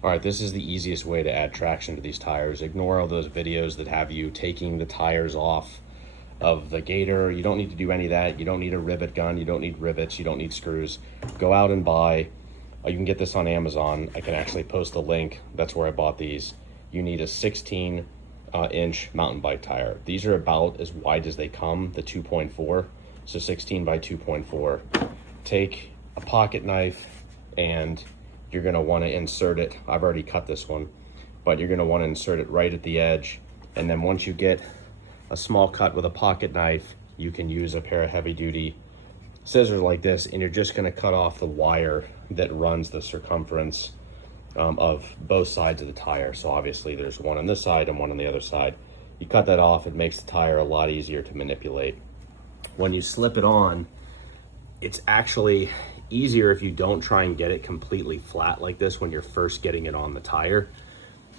All right, this is the easiest way to add traction to these tires. Ignore all those videos that have you taking the tires off of the Gator. You don't need to do any of that. You don't need a rivet gun. You don't need rivets. You don't need screws. Go out and buy, you can get this on Amazon. I can actually post the link. That's where I bought these. You need a 16 inch mountain bike tire. These are about as wide as they come, the 2.4. So 16 by 2.4. Take a pocket knife and you're gonna wanna insert it. I've already cut this one, but you're gonna wanna insert it right at the edge. And then once you get a small cut with a pocket knife, you can use a pair of heavy duty scissors like this, and you're just gonna cut off the wire that runs the circumference of both sides of the tire. So obviously there's one on this side and one on the other side. You cut that off, it makes the tire a lot easier to manipulate. When you slip it on, it's actually easier if you don't try and get it completely flat like this when you're first getting it on the tire.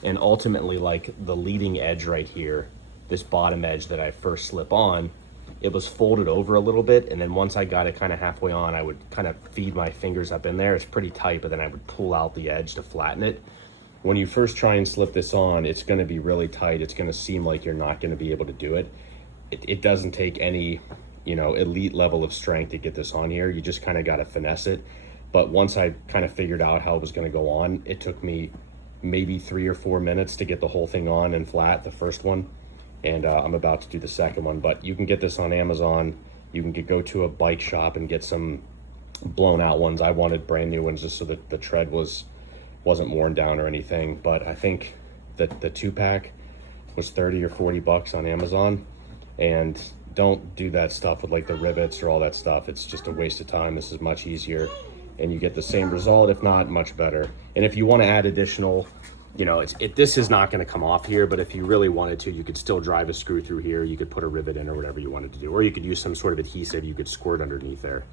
And ultimately, like the leading edge right here, this bottom edge that I first slip on, it was folded over a little bit, and then once I got it kind of halfway on, I would kind of feed my fingers up in there. It's pretty tight, but then I would pull out the edge to flatten it. When you first try and slip this on, it's going to be really tight. It's going to seem like you're not going to be able to do it. It doesn't take any, you know, elite level of strength to get this on here. You just kind of got to finesse it. But once I kind of figured out how it was going to go on, it took me maybe 3 or 4 minutes to get the whole thing on and flat, the first one. And I'm about to do the second one, but you can get this on Amazon. You can go to a bike shop and get some blown out ones. I wanted brand new ones just so that the tread wasn't worn down or anything. But I think that the 2-pack was 30 or 40 bucks on Amazon. And don't do that stuff with like the rivets or all that stuff. It's just a waste of time. This is much easier and you get the same result, if not much better. And if you want to add additional, you know, this is not going to come off here, but if you really wanted to, you could still drive a screw through here. You could put a rivet in or whatever you wanted to do, or you could use some sort of adhesive you could squirt underneath there.